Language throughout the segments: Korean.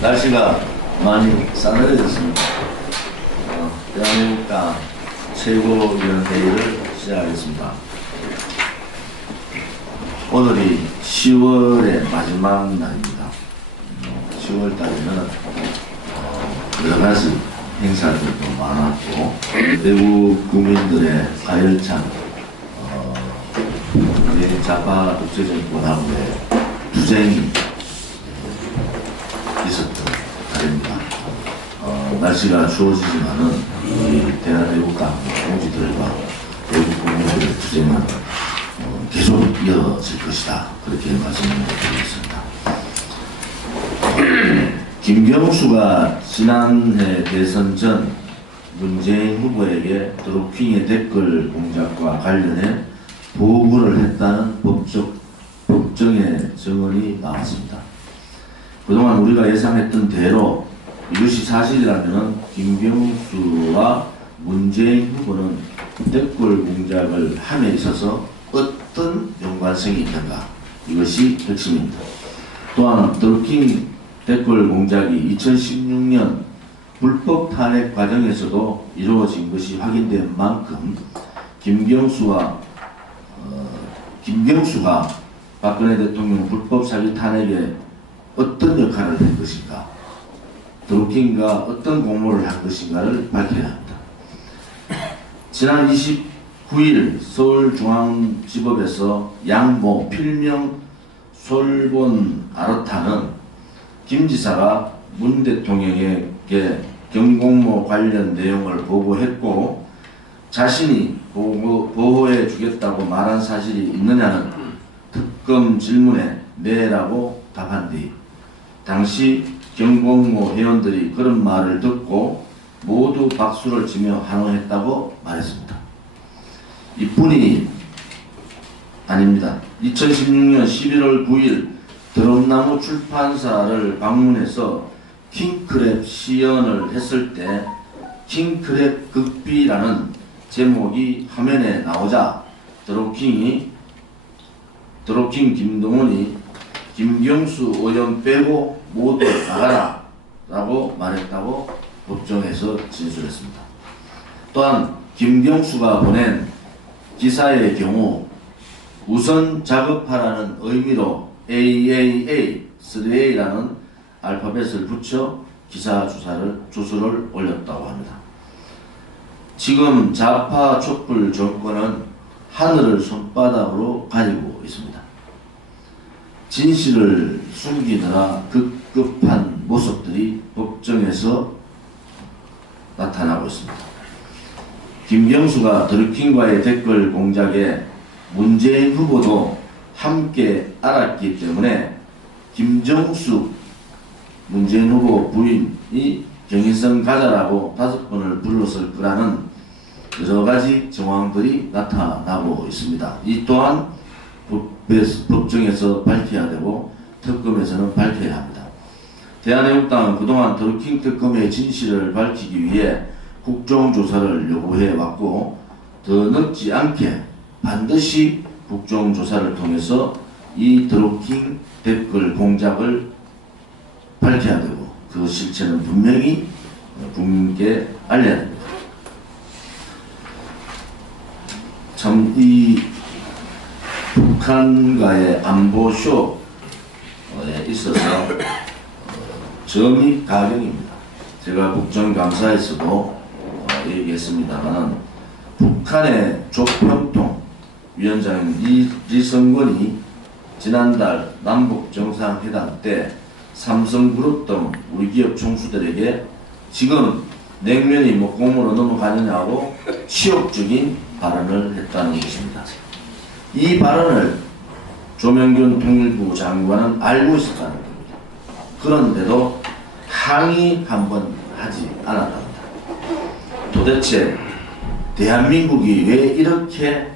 날씨가 많이 싸늘해졌습니다. 대한민국당 최고위원회의를 시작하겠습니다. 오늘이 10월의 마지막 날입니다. 10월 달에는 여러가지 행사들도 많았고 외국 국민들의 가열찬 좌파 독재정권하고의 투쟁이 있었던 달입니다. 날씨가 추워지지만은 이 대한애국당 공지들과 외국 국민들의 투쟁은 계속 이어질 것이다. 그렇게 말씀을 드리겠습니다. 김경수가 지난해 대선 전 문재인 후보에게 드루킹의 댓글 공작과 관련해 보고를 했다는 법정의 증언이 나왔습니다. 그동안 우리가 예상했던 대로 이것이 사실이라면 김경수와 문재인 후보는 댓글 공작을 함에 있어서 어떤 연관성이 있는가, 이것이 핵심입니다. 또한 드루킹 댓글 공작이 2016년 불법 탄핵 과정에서도 이루어진 것이 확인된 만큼 김경수가 박근혜 대통령 불법 사기 탄핵에 어떤 역할을 한 것인가, 드루킹과 어떤 공모를 한 것인가를 밝혀야 합니다. 지난 29일 서울중앙지법에서 양모 필명 솔본 아르타는 김 지사가 문 대통령에게 경공모 관련 내용을 보고했고 자신이 보호해 주겠다고 말한 사실이 있느냐는 특검 질문에 네라고 답한 뒤 당시 경공모 회원들이 그런 말을 듣고 모두 박수를 치며 환호했다고 말했습니다. 이뿐이 아닙니다. 2016년 11월 9일 드럼나무 출판사를 방문해서 킹크랩 시연을 했을 때 킹크랩 극비라는 제목이 화면에 나오자 드루킹 김동훈이 김경수 의원 빼고 모두 나가라 라고 말했다고 법정에서 진술했습니다. 또한 김경수가 보낸 기사의 경우 우선 작업하라는 의미로 AAA, 3A라는 알파벳을 붙여 기사 주소를 올렸다고 합니다. 지금 좌파 촛불 정권은 하늘을 손바닥으로 가리고 있습니다. 진실을 숨기느라 급급한 모습들이 법정에서 나타나고 있습니다. 김경수가 드루킹과의 댓글 공작에 문재인 후보도 함께 알았기 때문에 김정숙 문재인 후보 부인이 경인선 가자라고 5번을 불렀을 거라는 여러가지 정황들이 나타나고 있습니다. 이 또한 법정에서 밝혀야 되고 특검에서는 밝혀야 합니다. 대한애국당은 그동안 드루킹 특검의 진실을 밝히기 위해 국정조사를 요구해왔고 더 늦지 않게 반드시 국정조사를 통해서 이 드루킹 댓글 공작을 밝혀야 되고 그 실체는 분명히 국민께 알려야 됩니다. 참 이 북한과의 안보쇼에 있어서 점이 가경입니다. 제가 국정감사에서도 얘기했습니다만 북한의 조평통 위원장인 리성건이 지난달 남북정상회담 때 삼성그룹 등 우리 기업 총수들에게 지금 냉면이 목공으로 넘어가느냐고 치욕적인 발언을 했다는 것입니다. 이 발언을 조명균 통일부 장관은 알고 있었다는 겁니다. 그런데도 항의 한번 하지 않았답니다. 도대체 대한민국이 왜 이렇게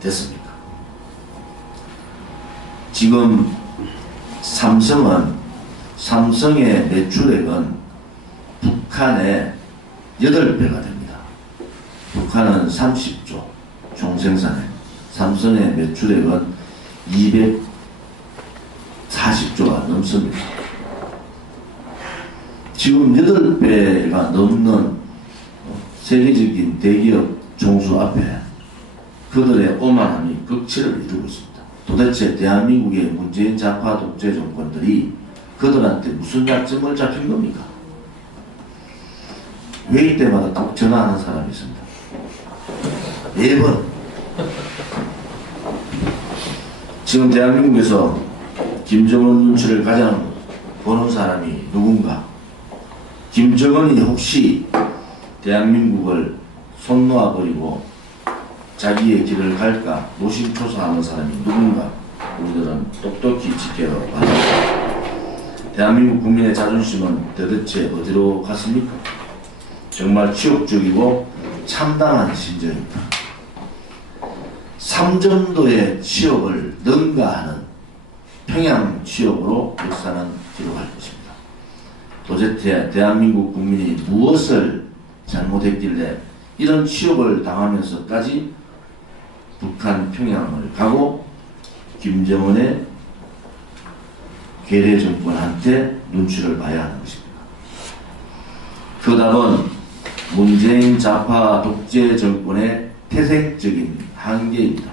됐습니까? 지금 삼성의 매출액은 북한의 8배가 됩니다. 북한은 30조 총생산에, 삼성의 매출액은 240조가 넘습니다. 지금 8배가 넘는 세계적인 대기업 총수 앞에 그들의 오만함이 극치를 이루고 있습니다. 도대체 대한민국의 문재인 좌파 독재 정권들이 그들한테 무슨 약점을 잡힌 겁니까? 회의 때마다 꼭 전화하는 사람이 있습니다. 매번. 지금 대한민국에서 김정은 눈치를 가장 보는 사람이 누군가? 김정은이 혹시 대한민국을 손 놓아버리고 자기의 길을 갈까 노심초사하는 사람이 누군가? 우리들은 똑똑히 지켜봐야 합니다. 대한민국 국민의 자존심은 도대체 어디로 갔습니까? 정말 치욕적이고 참담한 심정입니다. 3점도의 치욕을 능가하는 평양 치욕으로 역사는 기록할 것입니다. 도대체 대한민국 국민이 무엇을 잘못했길래 이런 치욕을 당하면서까지 북한 평양을 가고 김정은의 괴뢰 정권한테 눈치를 봐야 하는 것입니다. 그 답은 문재인 좌파 독재 정권의 태생적인 한계입니다.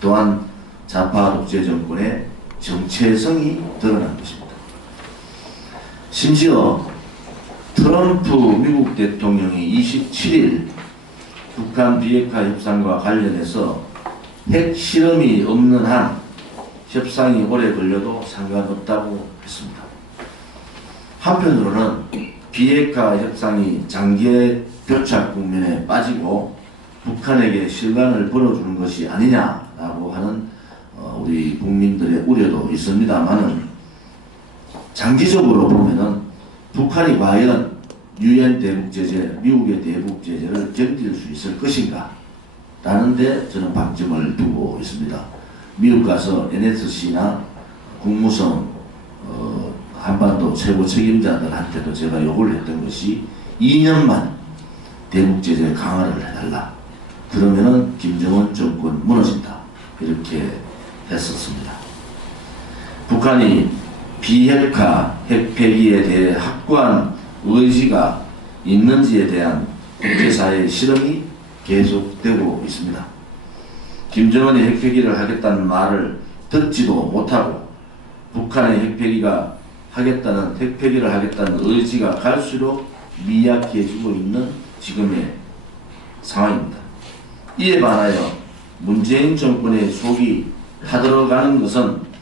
또한 좌파 독재 정권의 정체성이 드러난 것입니다. 심지어 트럼프 미국 대통령이 27일 북한 비핵화 협상과 관련해서 핵 실험이 없는 한 협상이 오래 걸려도 상관없다고 했습니다. 한편으로는 비핵화 협상이 장기의 교착 국면에 빠지고 북한에게 실간을 벌어주는 것이 아니냐라고 하는 우리 국민들의 우려도 있습니다만은 장기적으로 보면은 북한이 과연 유엔 대북제재, 미국의 대북제재를 견딜 수 있을 것인가 라는 데 저는 방점을 두고 있습니다. 미국 가서 NSC나 국무성 한반도 최고 책임자들한테도 제가 요구를 했던 것이 2년만 대북제재 강화를 해달라. 그러면은 김정은 정권 무너진다. 이렇게 했었습니다. 북한이 비핵화 핵폐기에 대해 확고한 의지가 있는지에 대한 국제사회의 실험이 계속되고 있습니다. 김정은이 핵폐기를 하겠다는 말을 듣지도 못하고 북한의 핵폐기를 하겠다는 의지가 갈수록 미약해지고 있는 지금의 상황입니다. 이에 반하여 문재인 정권의 속이 타들어가는 것은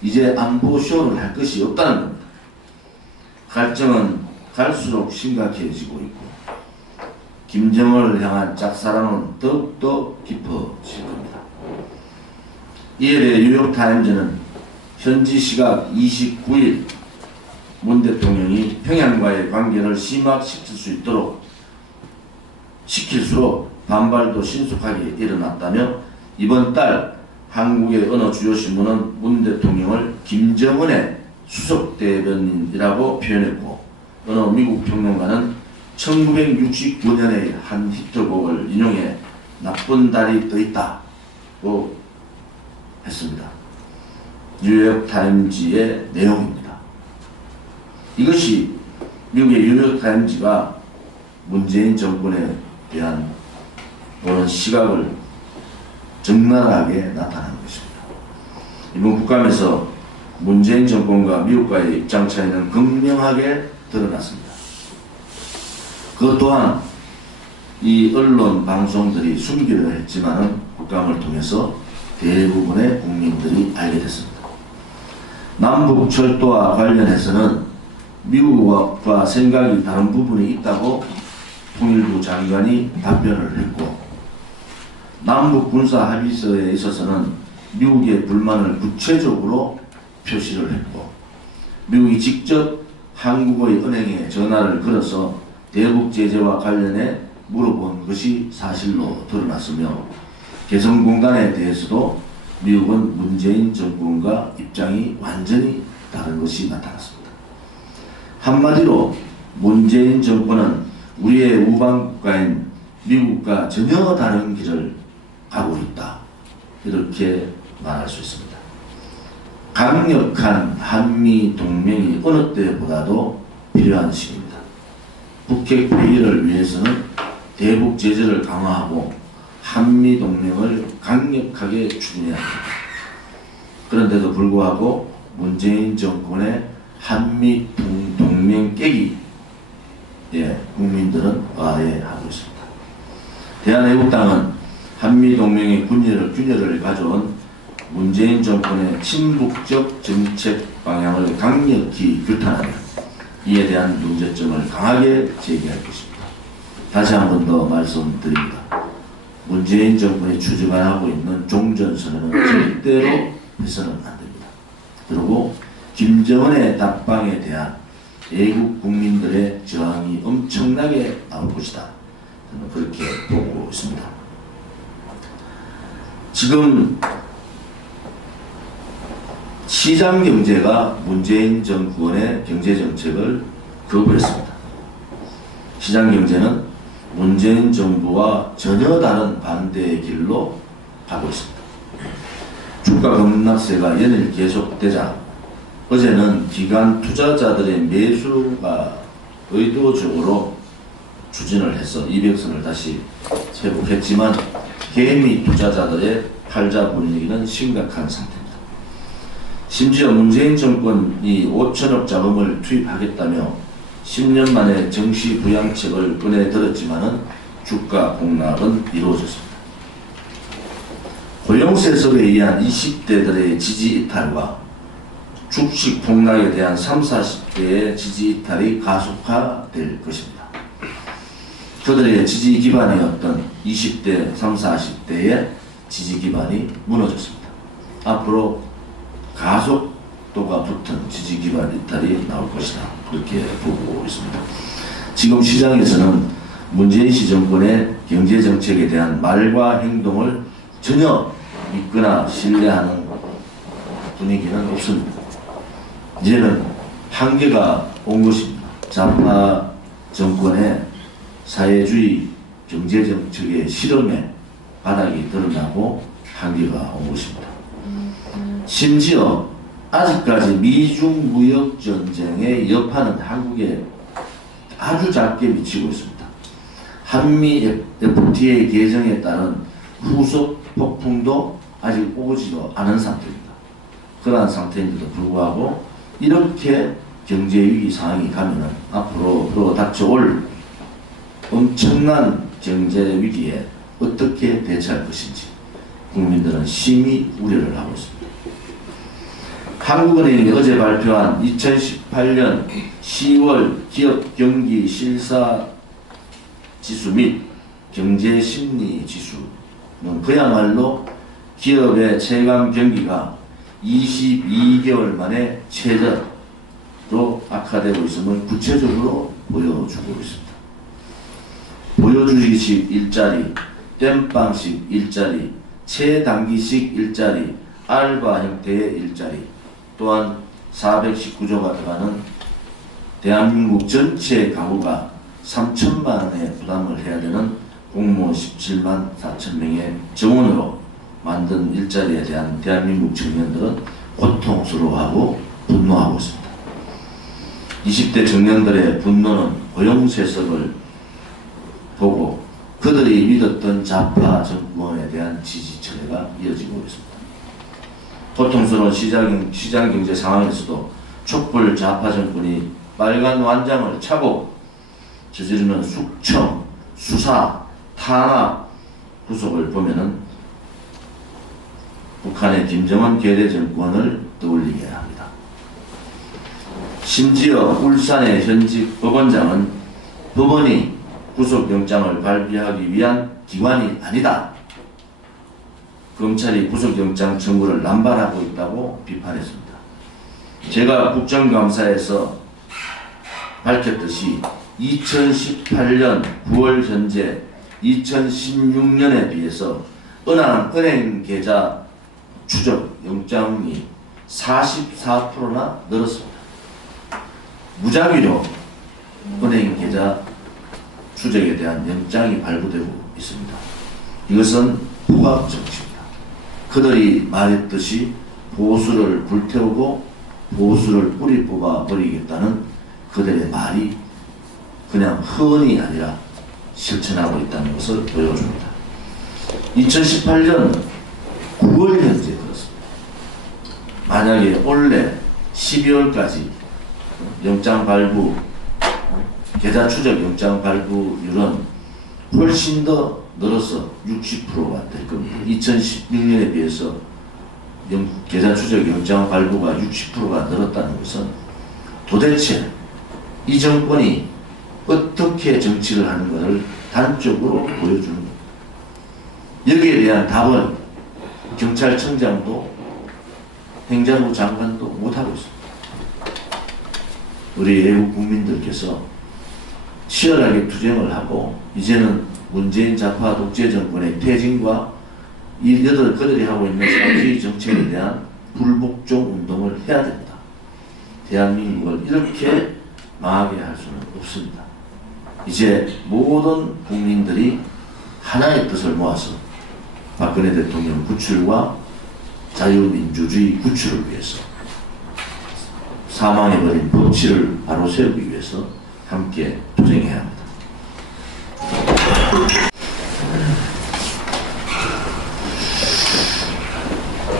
이제 안보쇼를 할 것이 없다는 겁니다. 갈증은 갈수록 심각해지고 있고 김정은을 향한 짝사랑은 더욱더 깊어질 겁니다. 이에 대해 뉴욕타임즈는 현지 시각 29일 문 대통령이 평양과의 관계를 시킬수록 반발도 신속하게 일어났다며 이번 달 한국의 어느 주요 신문은 문 대통령을 김정은의 수석대변인이라고 표현했고 어느 미국 평론가는 1969년의 한 히트곡을 인용해 나쁜 달이 떠있다고 했습니다. 뉴욕타임즈의 내용입니다. 이것이 미국의 뉴욕타임즈가 문재인 정권에 대한 그런 시각을 적나라하게 나타나는 것입니다. 이번 국감에서 문재인 정권과 미국과의 입장 차이는 극명하게 드러났습니다. 그 또한 이 언론 방송들이 숨기려 했지만은 국감을 통해서 대부분의 국민들이 알게 됐습니다. 남북 철도와 관련해서는 미국과 생각이 다른 부분이 있다고 통일부 장관이 답변을 했고 남북 군사 합의서에 있어서는 미국의 불만을 구체적으로 표시를 했고 미국이 직접 한국의 은행에 전화를 걸어서 대북 제재와 관련해 물어본 것이 사실로 드러났으며 개성공단에 대해서도 미국은 문재인 정권과 입장이 완전히 다른 것이 나타났습니다. 한마디로 문재인 정권은 우리의 우방국가인 미국과 전혀 다른 길을 가고 있다. 이렇게 말할 수 있습니다. 강력한 한미 동맹이 어느 때보다도 필요한 시기입니다. 북핵 폐기를 위해서는 대북 제재를 강화하고 한미동맹을 강력하게 추진해야 합니다. 그런데도 불구하고 문재인 정권의 한미 동맹 깨기 국민들은 와해하고 있습니다. 대한애국당은 한미동맹의 균열을 가져온 문재인 정권의 친북적 정책 방향을 강력히 규탄하며 이에 대한 문제점을 강하게 제기할 것입니다. 다시 한 번 더 말씀드립니다. 문재인 정권이 추진하고 있는 종전선언은 절대로 해서는 안 됩니다. 그리고 김정은의 답방에 대한 애국 국민들의 저항이 엄청나게 나올 것이다. 저는 그렇게 보고 있습니다. 지금 시장경제가 문재인 정권의 경제정책을 거부했습니다. 시장경제는 문재인 정부와 전혀 다른 반대의 길로 가고 있습니다. 주가 급락세가 연일 계속되자 어제는 기관 투자자들의 매수가 의도적으로 추진을 해서 200선을 다시 회복했지만 개미 투자자들의 팔자 분위기는 심각한 상태입니다. 심지어 문재인 정권이 5천억 자금을 투입하겠다며 10년 만에 정시 부양책을 꺼내들었지만은 주가 폭락은 이루어졌습니다. 고용세습에 의한 20대들의 지지 이탈과 주식 폭락에 대한 30, 40대의 지지 이탈이 가속화될 것입니다. 그들의 지지 기반이었던 20대, 30, 40대의 지지 기반이 무너졌습니다. 앞으로 가속도가 붙은 지지 기반 이탈이 나올 것이다. 그렇게 보고 있습니다. 지금 시장에서는 문재인 시 정권의 경제정책에 대한 말과 행동을 전혀 믿거나 신뢰하는 분위기는 없습니다. 이제는 한계가 온 것입니다. 좌파 정권의 사회주의 경제정책의 실험에 바닥이 드러나고 한계가 온 것입니다. 심지어 아직까지 미중 무역 전쟁의 여파는 한국에 아주 작게 미치고 있습니다. 한미 FTA 개정에 따른 후속 폭풍도 아직 오지도 않은 상태입니다. 그러한 상태인데도 불구하고 이렇게 경제위기 상황이 가면은 앞으로 닥쳐올 엄청난 경제위기에 어떻게 대처할 것인지 국민들은 심히 우려를 하고 있습니다. 한국은행이 어제 발표한 2018년 10월 기업 경기 실사 지수 및 경제 심리 지수는 그야말로 기업의 체감 경기가 22개월 만에 최저로 악화되고 있음을 구체적으로 보여주고 있습니다. 보여주기식 일자리, 땜빵식 일자리, 최단기식 일자리, 알바 형태의 일자리, 또한 419조가 들어가는 대한민국 전체 가구가 3천만 원의 부담을 해야 되는 공무원 17만 4천 명의 정원으로 만든 일자리에 대한 대한민국 청년들은 고통스러워하고 분노하고 있습니다. 20대 청년들의 분노는 고용세습을 보고 그들이 믿었던 좌파 정권에 대한 지지 철회가 이어지고 있습니다. 고통스러운 시장경제 상황에서도 촛불 좌파 정권이 빨간 완장을 차고 저지르는 숙청, 수사, 탄압, 구속을 보면은 북한의 김정은 괴뢰 정권을 떠올리게 합니다. 심지어 울산의 현직 법원장은 법원이 구속영장을 발부하기 위한 기관이 아니다. 검찰이 구속영장 청구를 남발하고 있다고 비판했습니다. 제가 국정감사에서 밝혔듯이 2018년 9월 현재 2016년에 비해서 은행 계좌 추적 영장이 44%나 늘었습니다. 무작위로 은행 계좌 추적에 대한 영장이 발부되고 있습니다. 이것은 포각 정치입니다. 그들이 말했듯이 보수를 불태우고 보수를 뿌리 뽑아 버리겠다는 그들의 말이 그냥 허언이 아니라 실천하고 있다는 것을 보여줍니다. 2018년 9월 현재 그렇습니다. 만약에 올해 12월까지 영장 발부, 계좌 추적 영장 발부율은 훨씬 더 늘어서 60%가 될 겁니다. 2016년에 비해서 계좌 추적 영장 발부가 60%가 늘었다는 것은 도대체 이 정권이 어떻게 정치를 하는 것을 단적으로 보여주는 겁니다. 여기에 대한 답은 경찰청장도 행정부 장관도 못하고 있습니다. 우리 외국 국민들께서 치열하게 투쟁을 하고 이제는 문재인 좌파 독재 정권의 퇴진과 그들이 하고 있는 사회주의 정책에 대한 불복종 운동을 해야 된다. 대한민국을 이렇게 망하게 할 수는 없습니다. 이제 모든 국민들이 하나의 뜻을 모아서 박근혜 대통령 구출과 자유민주주의 구출을 위해서 사망해버린 법치를 바로 세우기 위해서 함께 투쟁해야 합니다.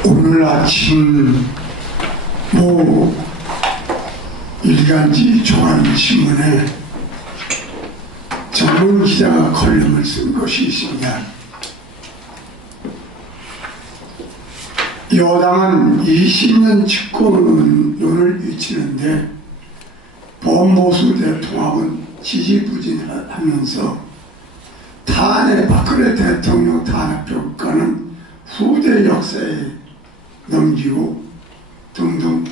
오늘 아침 모 일간지 종합신문에 전문 기자가 걸음을 쓴 것이 있습니다. 여당은 20년 집권론을 외치는데 범보수 대통합은 지지부진하면서 박근혜 대통령 탄핵 평가는 후대 역사에 넘기고 등등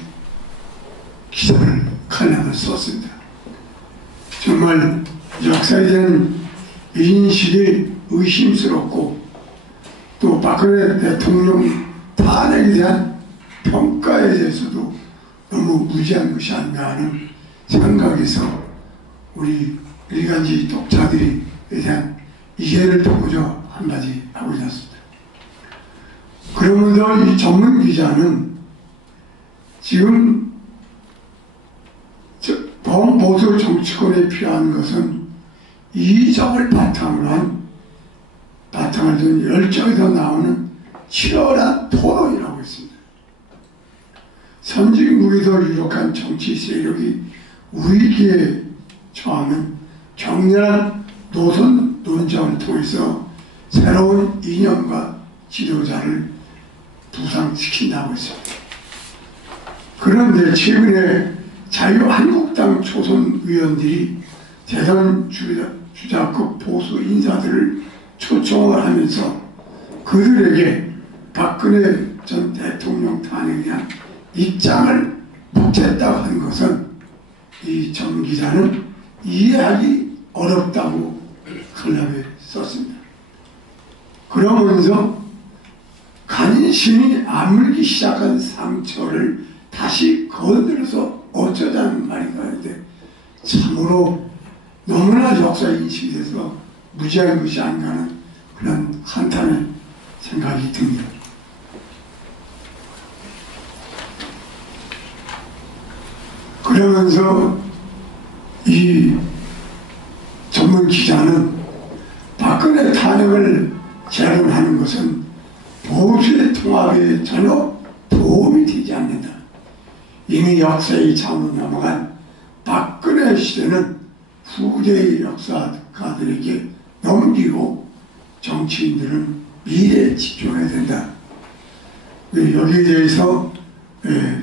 기사를 칼럼을 썼습니다. 정말 역사에 대한 인식이 의심스럽고 또 박근혜 대통령 탄핵에 대한 평가에 대해서도 너무 무지한 것이 아닌가 하는 생각에서 우리 일간지 독자들에 대한 이해를 돕고자 한마디 하고자 했습니다. 그러면서 이 전문 기자는 지금 범보수 정치권에 필요한 것은 이성을 바탕으로 둔 열정에서 나오는 치열한 토론이라고 했습니다. 선진국에서 유력한 정치 세력이 위기에 처하면 격렬한 노선 논쟁을 통해서 새로운 이념과 지도자를 부상시킨다고 했습니다. 그런데 최근에 자유한국당 초선 의원들이 대선 주자급 보수 인사들을 초청을 하면서 그들에게 박근혜 전 대통령 탄핵에 대한 입장을 묻겠다고 하는 것은 이 전 기자는 이해하기 어렵다고 칼럼에 썼습니다. 그러면서 간신히 아물기 시작한 상처를 다시 거들어서 어쩌자는 말인가 하는데 참으로 너무나 역사 인식이 돼서 무지한 것이 아닌가 하는 그런 한탄의 생각이 듭니다. 그러면서 이 전문 기자는 박근혜 탄핵을 재론하는 것은 보수의 통합에 전혀 도움이 되지 않는다. 이미 역사의 장으로 넘어간 박근혜 시대는 후대의 역사가들에게 넘기고 정치인들은 미래에 집중해야 된다. 여기에 대해서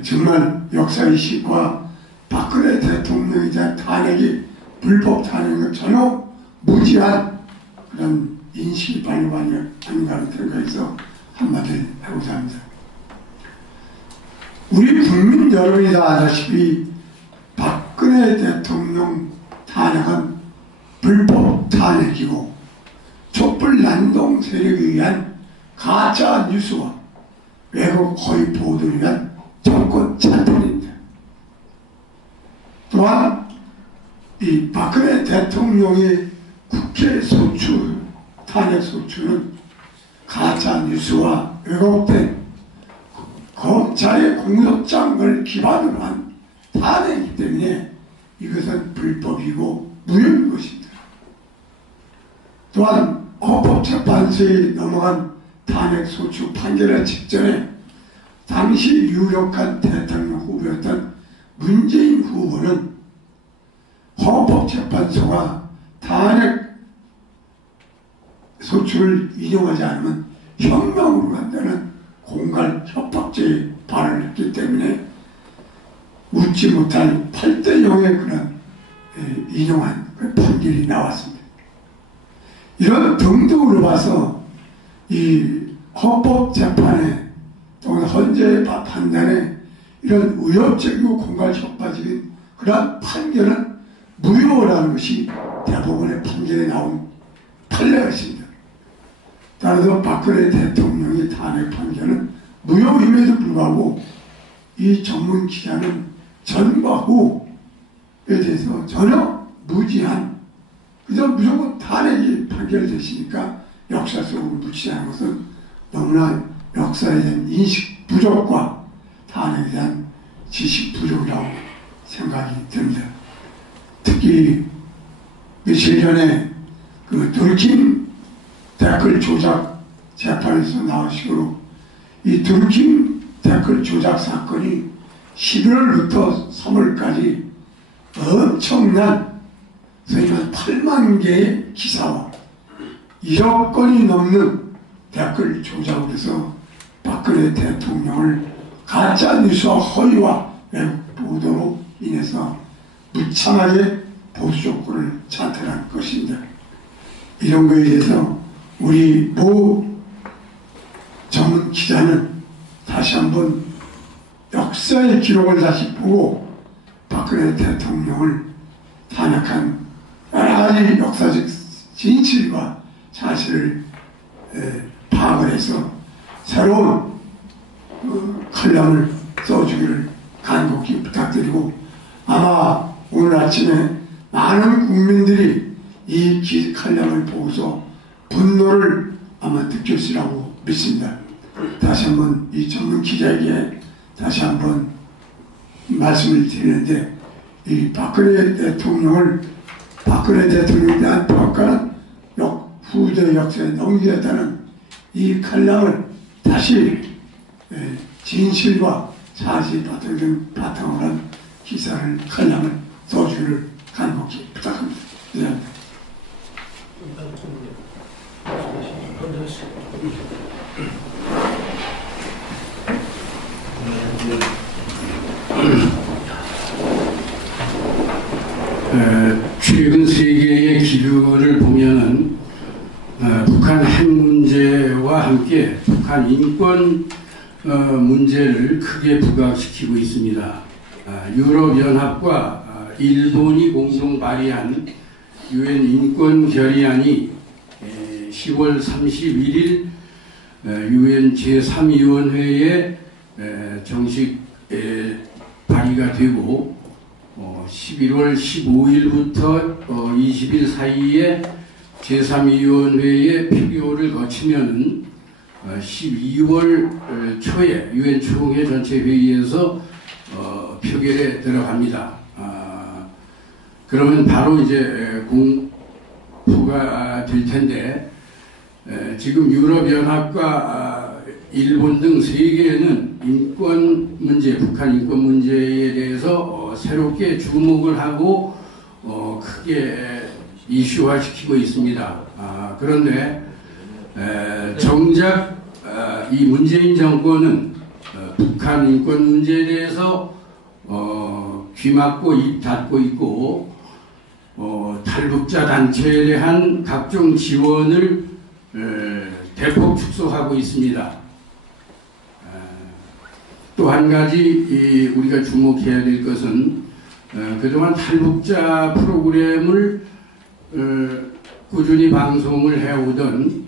정말 역사의식과 박근혜 대통령에 대한 탄핵이 불법 탄핵은 전혀 무지한 그런 인식이 발휘하지 아닌가 하는 생각에서 한마디를 하고자 합니다. 우리 국민 여러분이 다 아다시피 박근혜 대통령 탄핵은 불법 탄핵이고 촛불 난동 세력에 의한 가짜 뉴스와 외국 허위 보도에 의한 정권 찬탈입니다. 또한 이 박근혜 대통령의 국회 소추, 탄핵 소추는 가짜 뉴스와 왜곡된 검찰의 공소장을 기반으로 한 탄핵이기 때문에 이것은 불법이고 무효인 것입니다. 또한 헌법재판소에 넘어간 탄핵소추 판결의 직전에 당시 유력한 대통령 후보였던 문재인 후보는 헌법재판소가 탄핵 소추를 인용하지 않으면 혁명으로 간다는 공갈 협박죄에 발언을 했기 때문에 묻지 못할 8대0의 그런 인용한 그 판결이 나왔습니다. 이런 등등으로 봐서 이 헌법재판에 또는 헌재의 판단에 이런 위협적이고 공갈 협박적인 그러한 판결은 무효라는 것이 대법원의 판결에 나온 판례가 있습니다. 따라서 박근혜 대통령의 탄핵 판결은 무효임에도 불구하고 이 전문 기자는 전과 후에 대해서 전혀 무지한 그저 무조건 탄핵이 판결됐으니까 역사 속으로 묻히지 않은 것은 너무나 역사에 대한 인식 부족과 탄핵에 대한 지식 부족이라고 생각이 듭니다. 특히 며칠 전에 그 드루킹 댓글 조작 재판에서 나온 식으로 이 드루킹 댓글 조작 사건이 11월부터 3월까지 엄청난 소위 말 8만 개의 기사와 1억 건이 넘는 댓글 조작을 해서 박근혜 대통령을 가짜뉴스와 허위와 외국 보도로 인해서 무참하게 보수 정권을 찬탈한 것입니다. 이런 거에 대해서 우리 모 전문 기자는 다시 한번 역사의 기록을 다시 보고 박근혜 대통령을 탄핵한 여러 가지 역사적 진실과 사실을 파악을 해서 새로운 칼럼을 써주기를 간곡히 부탁드리고 아마 오늘 아침에 많은 국민들이 이 칼럼을 보고서 분노를 아마 느꼈으라고 믿습니다. 다시 한번 이 전문 기자에게 다시 한번 말씀을 드리는데 이 박근혜 대통령에 대한 평가는 후대 역사에 넘기겠다는 이 칼럼을 다시 진실과 사실 바탕으로 한 기사를 칼럼을 써주기를 간곡히 부탁합니다. 감사합니다. 최근 세계의 기류를 보면은 북한 핵 문제와 함께 북한 인권 문제를 크게 부각시키고 있습니다. 유럽연합과 일본이 공동 발의한 유엔 인권 결의안이 10월 31일 유엔 제3위원회에 정식 발의가 되고 11월 15일부터 20일 사이에 제3위원회의 표결을 거치면 12월 초에 유엔 총회 전체 회의에서 표결에 들어갑니다. 그러면 바로 이제 공포가 될 텐데 지금 유럽연합과 일본 등 세계는 인권 문제, 북한 인권 문제에 대해서 새롭게 주목을 하고 크게 이슈화시키고 있습니다. 그런데 정작 이 문재인 정권은 북한 인권 문제에 대해서 귀 막고 입 닫고 있고 탈북자 단체에 대한 각종 지원을 대폭 축소하고 있습니다. 또 한 가지 우리가 주목해야 될 것은 그동안 탈북자 프로그램을 꾸준히 방송을 해오던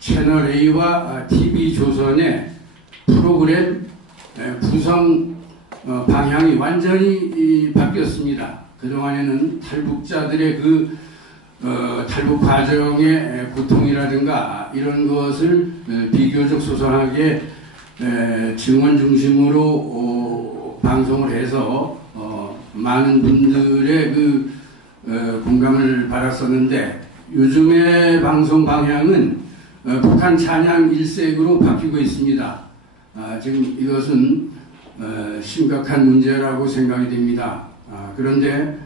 채널A와 TV조선의 프로그램 구성 방향이 완전히 바뀌었습니다. 그동안에는 탈북자들의 그 탈북 과정의 고통이라든가 이런 것을 비교적 소상하게 증언 중심으로 방송을 해서 많은 분들의 공감을 받았었는데, 요즘의 방송 방향은 북한 찬양 일색으로 바뀌고 있습니다. 지금 이것은 심각한 문제라고 생각이 됩니다. 그런데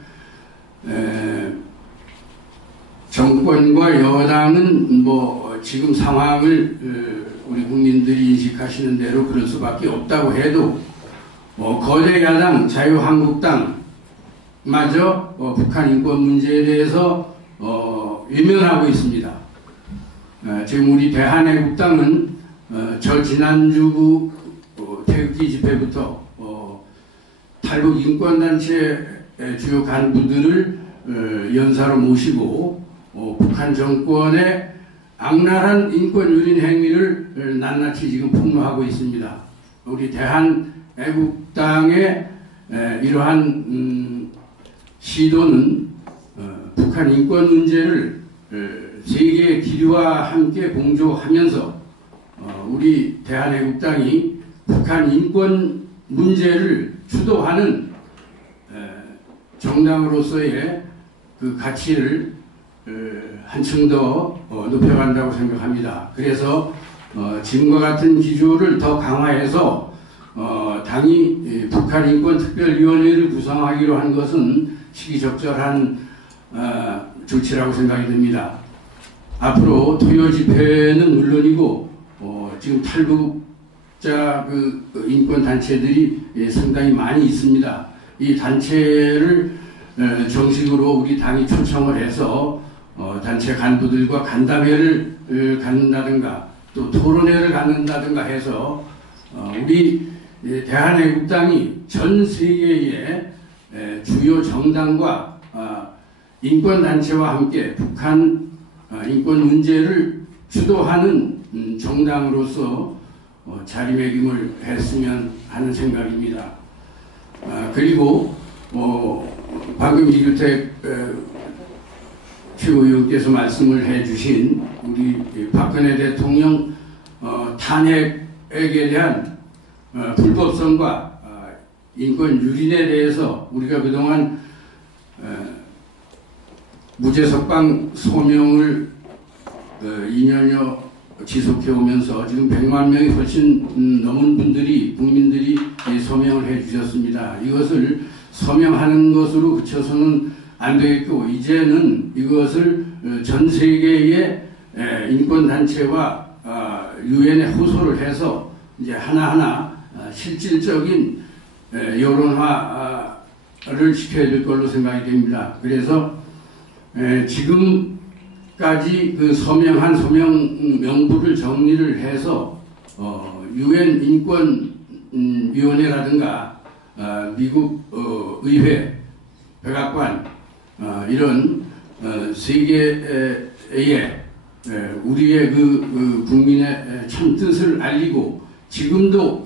정권과 여당은 지금 상황을 우리 국민들이 인식하시는 대로 그럴 수밖에 없다고 해도 거대 야당 자유한국당마저 북한 인권 문제에 대해서 외면하고 있습니다. 지금 우리 대한애국당은 지난주 태극기 집회부터 탈북 인권단체 주요 간부들을 연사로 모시고 북한 정권의 악랄한 인권 유린 행위를 낱낱이 지금 폭로하고 있습니다. 우리 대한애국당의 이러한 시도는 북한 인권 문제를 세계의 기류와 함께 공조하면서 우리 대한애국당이 북한 인권 문제를 주도하는 정당으로서의 그 가치를 한층 더 높여간다고 생각합니다. 그래서 지금과 같은 기조를 더 강화해서 당이 북한인권특별위원회를 구성하기로 한 것은 시기적절한 조치라고 생각이 듭니다. 앞으로 토요 집회는 물론이고 지금 탈북자 인권 단체들이 상당히 많이 있습니다. 이 단체를 정식으로 우리 당이 초청을 해서 단체 간부들과 간담회를 갖는다든가 또 토론회를 갖는다든가 해서 우리 대한애국당이 전 세계의 주요 정당과 인권단체와 함께 북한 인권 문제를 주도하는 정당으로서 자리매김을 했으면 하는 생각입니다. 그리고 방금 이규택 최고위원께서 말씀을 해주신 우리 박근혜 대통령 탄핵에 대한 불법성과 인권 유린에 대해서 우리가 그동안 무죄석방 소명을 2년여 지속해 오면서 지금 100만 명이 훨씬 넘은 분들이 국민들이 서명을 해 주셨습니다. 이것을 서명하는 것으로 그쳐서는 안 되겠고 이제는 이것을 전 세계의 인권단체와 유엔에 호소를 해서 이제 하나하나 실질적인 여론화를 시켜야 될 걸로 생각이 됩니다. 그래서 지금까지 그 서명한 서명 명부를 정리를 해서 유엔 인권위원회라든가 미국 의회, 백악관 이런 세계의 우리의 그 국민의 참 뜻을 알리고 지금도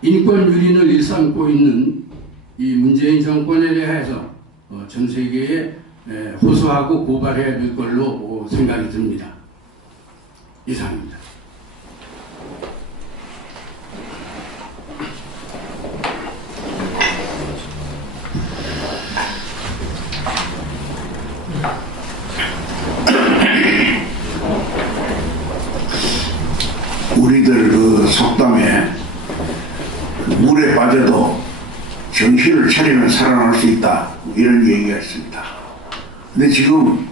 인권 유린을 일삼고 있는 이 문재인 정권에 대해서 전 세계에 호소하고 고발해야 될 걸로 생각이 듭니다. 이상입니다. 우리들 그 속담에 물에 빠져도 정신을 차리면 살아날 수 있다 이런 얘기가 있습니다. 근데 지금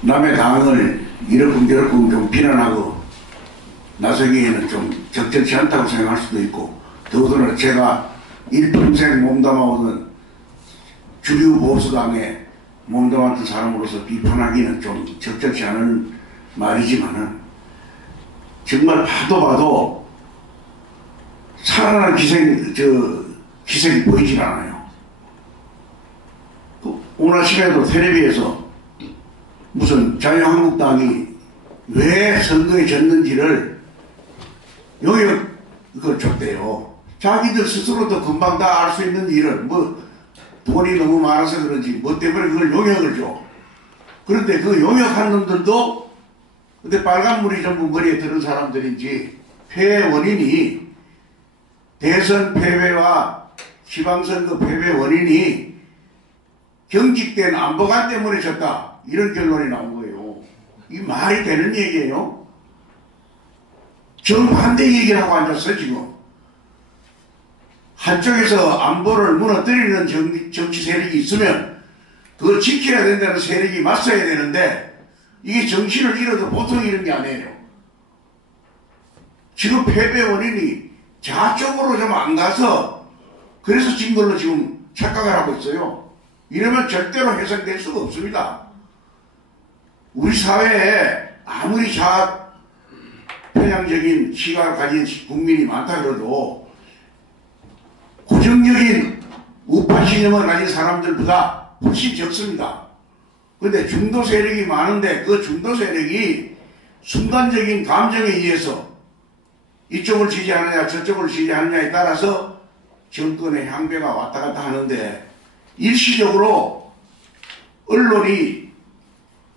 남의 당을 이러쿵저러쿵 좀 비난하고 나서기에는 좀 적절치 않다고 생각할 수도 있고 더군다나 제가 일평생 몸담아오던 주류 보수당에 몸담았던 사람으로서 비판하기는 좀 적절치 않은 말이지만은 정말 봐도 살아날 기색이 보이질 않아요. 오늘 아침에도 텔레비에서 무슨 자유한국당이 왜 선거에 졌는지를 용역을 줬대요. 자기들 스스로도 금방 다 알 수 있는 일을 뭐 돈이 너무 많아서 그런지 뭐 때문에 그걸 용역을 줘. 그런데 그 용역한 놈들도 근데 빨간물이 전부 머리에 드는 사람들인지 폐의 원인이 대선 패배와 지방선거 패배 원인이 경직된 안보관 때문에 졌다. 이런 결론이 나온 거예요. 이 말이 되는 얘기예요? 정반대 얘기를 하고 앉았어 지금. 한쪽에서 안보를 무너뜨리는 정치 세력이 있으면 그걸 지켜야 된다는 세력이 맞서야 되는데 이게 정신을 잃어도 보통 이런 게 아니에요. 지금 패배 원인이 좌쪽으로 좀 안 가서 그래서 진 걸로 지금 착각을 하고 있어요. 이러면 절대로 해석될 수가 없습니다. 우리 사회에 아무리 편향적인 시각을 가진 국민이 많다 그래도 고정적인 우파 신념을 가진 사람들보다 훨씬 적습니다. 근데 중도 세력이 많은데 그 중도 세력이 순간적인 감정에 의해서 이쪽을 지지하느냐 저쪽을 지지하느냐에 따라서 정권의 향배가 왔다 갔다 하는데 일시적으로 언론이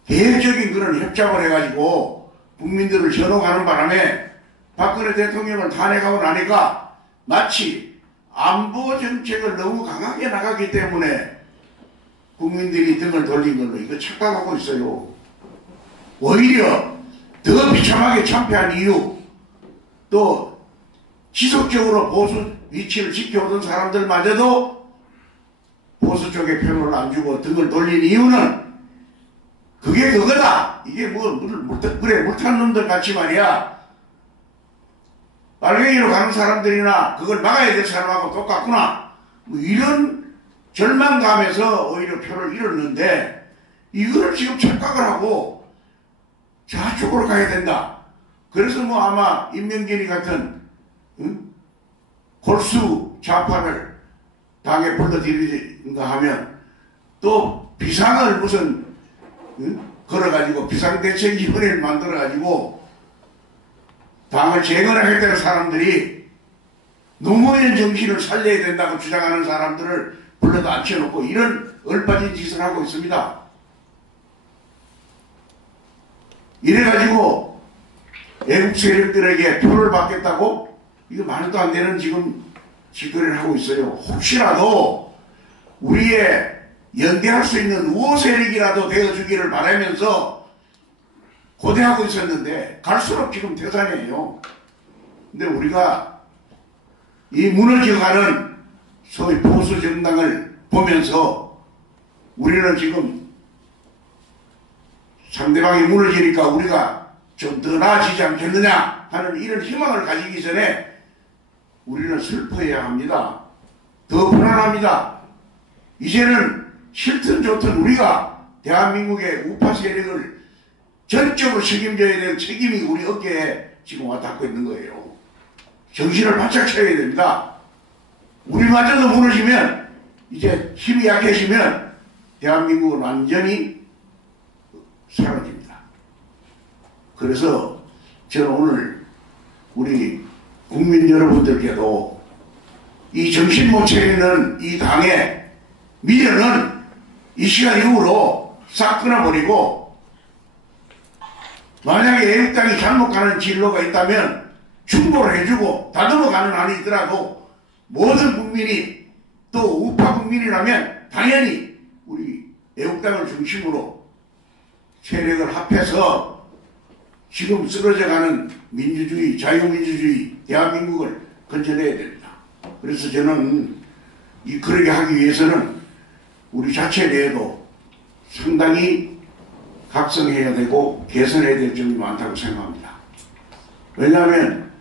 계획적인 그런 협잡을 해가지고 국민들을 현혹하는 바람에 박근혜 대통령을 탄핵하고 나니까 마치 안보 정책을 너무 강하게 나가기 때문에 국민들이 등을 돌린 걸로 이거 착각하고 있어요. 오히려 더 비참하게 참패한 이유 또 지속적으로 보수 위치를 지켜오던 사람들마저도 보수 쪽에 표를 안 주고 등을 돌린 이유는 그게 그거다. 이게 그래 물 탄 놈들 같이 말이야. 빨갱이로 가는 사람들이나 그걸 막아야 될 사람하고 똑같구나. 뭐 이런 절망감에서 오히려 표를 잃었는데 이거를 지금 착각을 하고 좌쪽으로 가야 된다. 그래서 뭐 아마 임명진이 같은 골수 좌파를 당에 불러들이는가 하면 또 비상을 무슨 걸어가지고 비상대책위원회를 만들어가지고 당을 재건하겠다는 사람들이 노무현 정신을 살려야 된다고 주장하는 사람들을 불러다 앉혀놓고 이런 얼빠진 짓을 하고 있습니다. 이래가지고 애국 세력들에게 표를 받겠다고 이거 말도 안 되는 지금 짓거리를 하고 있어요. 혹시라도 우리의 연대할 수 있는 우호 세력이라도 되어주기를 바라면서 고대하고 있었는데 갈수록 지금 태산이에요. 근데 우리가 이 무너져가는 소위 보수 정당을 보면서 우리는 지금 상대방이 무너지니까 우리가 좀 더 나아지지 않겠느냐 하는 이런 희망을 가지기 전에 우리는 슬퍼해야 합니다. 더 불안합니다. 이제는 싫든 좋든 우리가 대한민국의 우파 세력을 전적으로 책임져야 될 책임이 우리 어깨에 지금 와닿고 있는 거예요. 정신을 바짝 차려야 됩니다. 우리마저도 무너지면 이제 힘이 약해지면 대한민국은 완전히 사라집니다. 그래서 저는 오늘 우리 국민 여러분들께도 이 정신 못 차리는 이 당의 미련은 이 시간 이후로 싹 끊어버리고 만약에 애국당이 잘못 가는 진로가 있다면 충고를 해주고 다듬어 가는 안이 있더라도 모든 국민이 또 우파 국민이라면 당연히 우리 애국당을 중심으로 세력을 합해서 지금 쓰러져가는 민주주의, 자유민주주의 대한민국을 건져내야 됩니다. 그래서 저는 그러게 하기 위해서는 우리 자체 내에도 상당히 각성해야 되고 개선해야 될 점이 많다고 생각합니다. 왜냐하면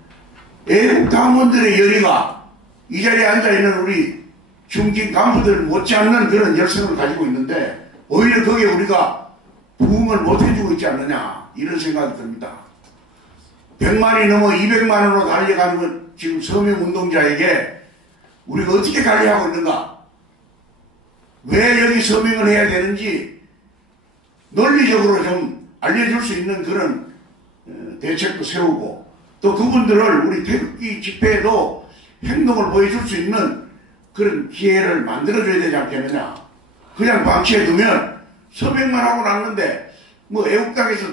애국당원들의 열의가 이 자리에 앉아있는 우리 중진 간부들 못지않는 그런 열성을 가지고 있는데 오히려 거기에 우리가 부응을 못해주고 있지 않느냐 이런 생각이 듭니다. 100만이 넘어 200만으로 달려가는 지금 서명운동자에게 우리가 어떻게 관리하고 있는가, 왜 여기 서명을 해야 되는지 논리적으로 좀 알려줄 수 있는 그런 대책도 세우고 또 그분들을 우리 태극기 집회에도 행동을 보여줄 수 있는 그런 기회를 만들어줘야 되지 않겠느냐. 그냥 방치해두면 서명만 하고 났는데 뭐 애국당에서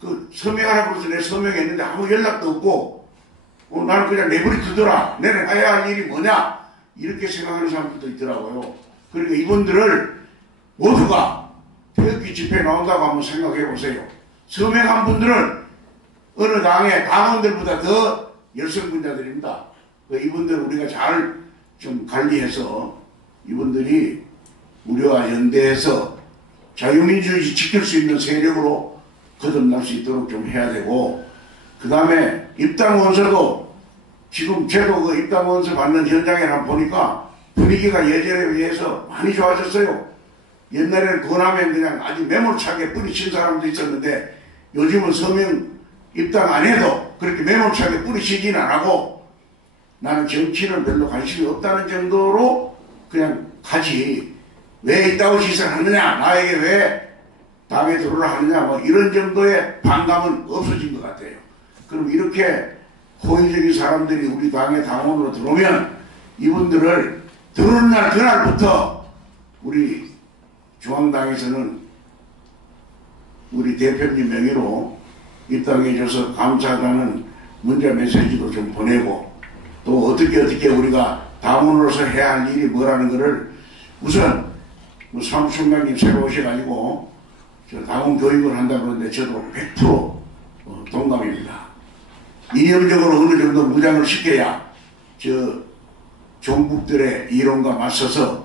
그 서명하라고 해서 내 서명했는데 아무 연락도 없고 나는 그냥 내버려 두더라. 내는 해야 할 일이 뭐냐? 이렇게 생각하는 사람들도 있더라고요. 그러니까 이분들을 모두가 태극기 집회에 나온다고 한번 생각해 보세요. 서명한 분들은 어느 당의 당원들보다 더 열성분자들입니다. 이분들 우리가 잘 좀 관리해서 이분들이 우리와 연대해서 자유민주주의 지킬 수 있는 세력으로 거듭날 수 있도록 좀 해야 되고, 그 다음에 입당원서도 지금 저도 그 입당원서 받는 현장에 한번 보니까 분위기가 예전에 비해서 많이 좋아졌어요. 옛날에는 권하면 그냥 아주 매몰차게 뿌리친 사람도 있었는데 요즘은 서명 입당 안 해도 그렇게 매몰차게 뿌리치지는 안 하고, 나는 정치는 별로 관심이 없다는 정도로 그냥 가지, 왜 이따고 짓을 하느냐, 나에게 왜 당에 들어오라 하느냐, 뭐 이런 정도의 반감은 없어진 것 같아요. 그럼 이렇게 호의적인 사람들이 우리 당의 당원으로 들어오면 이분들을 들어오는 날 그날부터 우리 중앙당에서는 우리 대표님 명의로 입당해줘서 감사하다는 문자 메시지도 좀 보내고, 또 어떻게 우리가 당원으로서 해야 할 일이 뭐라는 거를 우선 사무총장님 새로 오셔가지고 저 당원 교육을 한다 그러는데 저도 100% 동감입니다. 이념적으로 어느 정도 무장을 시켜야 저 종북들의 이론과 맞서서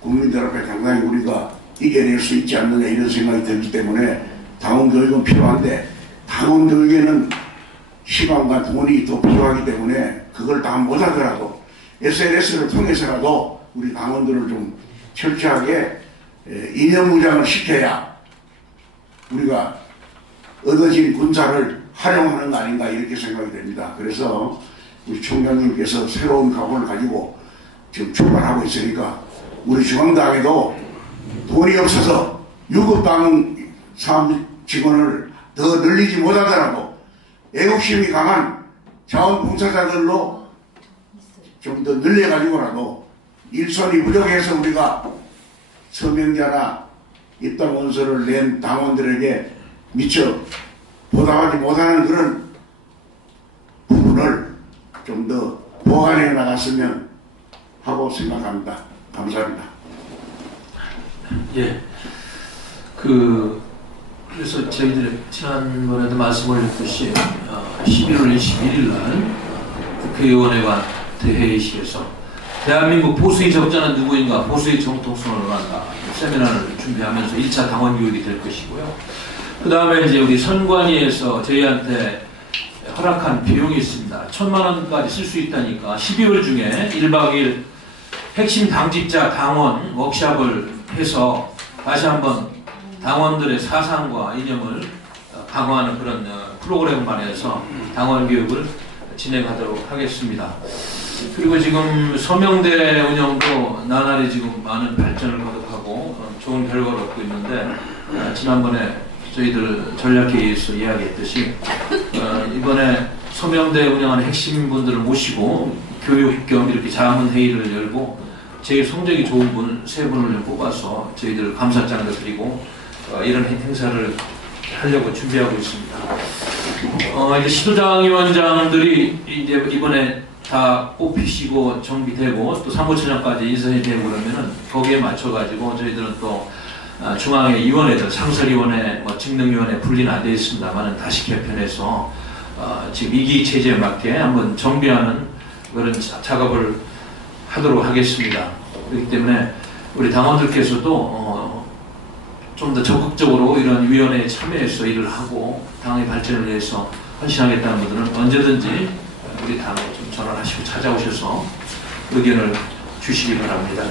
국민들 앞에 당당히 우리가 이겨낼 수 있지 않느냐, 이런 생각이 들기 때문에 당원 교육은 필요한데, 당원 교육에는 시간과 돈이 또 필요하기 때문에 그걸 다 못하더라도 SNS를 통해서라도 우리 당원들을 좀 철저하게 이념 무장을 시켜야 우리가 얻어진 군사를 활용하는 거 아닌가, 이렇게 생각이 됩니다. 그래서 우리 총장님께서 새로운 각오를 가지고 지금 출발하고 있으니까 우리 중앙당에도 돈이 없어서 유급당 사무 직원을 더 늘리지 못하더라도 애국심이 강한 자원봉사자들로 좀 더 늘려가지고라도 일손이 부족해서 우리가 서명자나 입당원서를 낸 당원들에게 미처 보답하지 못하는 그런 부분을 좀 더 보완해 나갔으면 하고 생각합니다. 감사합니다. 예. 그래서 저희들이 지난번에도 말씀드렸듯이 11월 21일 날 국회의원회관 대회의실에서 대한민국 보수의 적자는 누구인가, 보수의 정통성을 논한다 세미나를 준비하면서 1차 당원 교육이 될 것이고요. 그 다음에 이제 우리 선관위에서 저희한테 허락한 비용이 있습니다. 1,000만 원까지 쓸 수 있다니까 12월 중에 1박 2일 핵심 당직자 당원 워크숍을 해서 다시 한번 당원들의 사상과 이념을 강화하는 그런 프로그램을 마련해서 당원 교육을 진행하도록 하겠습니다. 그리고 지금 서명대 운영도 나날이 지금 많은 발전을 거듭하고 좋은 결과를 얻고 있는데, 지난번에 저희들 전략회의에서 이야기했듯이 이번에 서명대 운영하는 핵심 분들을 모시고 교육 겸 이렇게 자문회의를 열고 제일 성적이 좋은 분 3분을 뽑아서 저희들 감사장을 드리고 이런 행사를 하려고 준비하고 있습니다. 이제 시도당 위원장들이 이제 이번에 다 뽑히시고 정비되고 또 사무처장까지 인선이 되고 그러면은 거기에 맞춰가지고 저희들은 또 중앙의 위원회들, 상설위원회, 직능위원회 분리는 안 되어 있습니다만은 다시 개편해서 지금 2기 체제에 맞게 한번 정비하는 그런 작업을 하도록 하겠습니다. 그렇기 때문에 우리 당원들께서도 좀 더 적극적으로 이런 위원회에 참여해서 일을 하고 당의 발전을 위해서 헌신하겠다는 분들은 언제든지 우리 당에 좀 전화하시고 찾아오셔서 의견을 주시기 바랍니다.